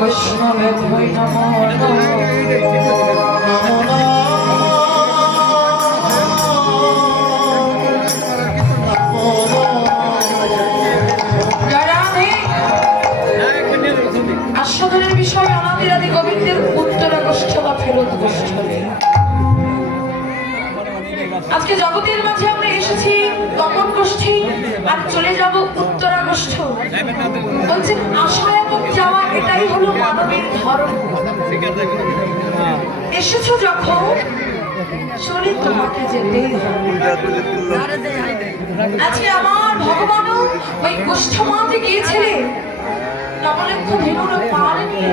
বৈষ্ণবে ভৈ নমো আস্বাদনের বিষয় অনাদিরাদি গোবিন্দের উত্তরা গোষ্ঠ বা ফেরত গোষ্ঠ। আজকে জগতের মাঝে আমরা এসেছি গমন গোষ্ঠী আর চলে যাব উত্তরা গোষ্ঠ। বলছেন আশা এবং যাওয়া এটাই হলো মানবের ধর্ম। এসেছো যখন চলে তোমাকে যেতেই হবে। আজকে আমার ভগবানও ওই গোষ্ঠমাতে গিয়েছিলেন নবলক্ষ ধেনুর পাল নিয়ে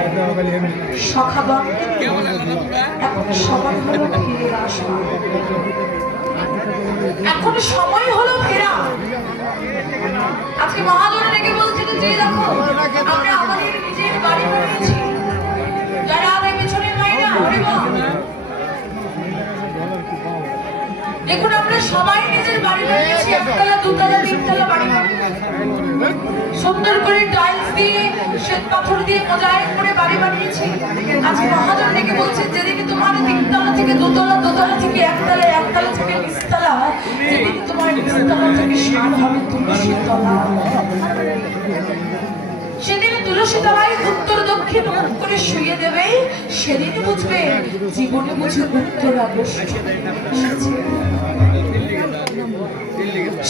সখাগণ। এখন সময় হলো ফিরে আসা, এখন সময় হলো ফেরা। আজকে মহাজন রেখে বলছে যে দেখো আমরা আমাদের নিজের বাড়ি বানিয়েছি। যারা আগে পেছনের মায়েরা দেখুন আমরা সবাই নিজের বাড়ি বানিয়েছি, একতলা দুতলা তিনতলা বাড়ি বানিয়েছি, সুন্দর করে টাইলস দিয়ে শ্বেত পাথর দিয়ে মোজাইক করে বাড়ি বানিয়েছি। আজকে মহাজন ডেকে বলছে যেদিন তোমার তিনতলা থেকে দোতলা, দোতলা থেকে একতলা, একতলা থেকে নিচতলা, যেদিন তোমার নিচতলা থেকে সার হবে তুলসী তলা, সেদিন তুলসী তলায় উত্তর দক্ষিণ মুখ করে শুয়ে দেবে। সেদিন বুঝবে জীবনে বুঝে উত্তরা গোষ্ঠ।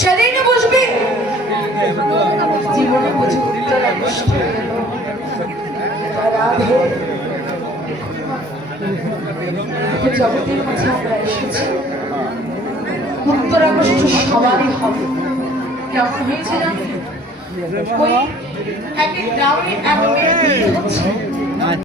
সেদিন বুঝবে জীবনে বুঝে উত্তরা গোষ্ঠ। জগতের মাঝে আমরা এসেছি, উত্তরা গোষ্ঠ সবারই হবে। কেমন হয়েছে জানেন? ওই এক গ্রামে এক মেয়ে হচ্ছে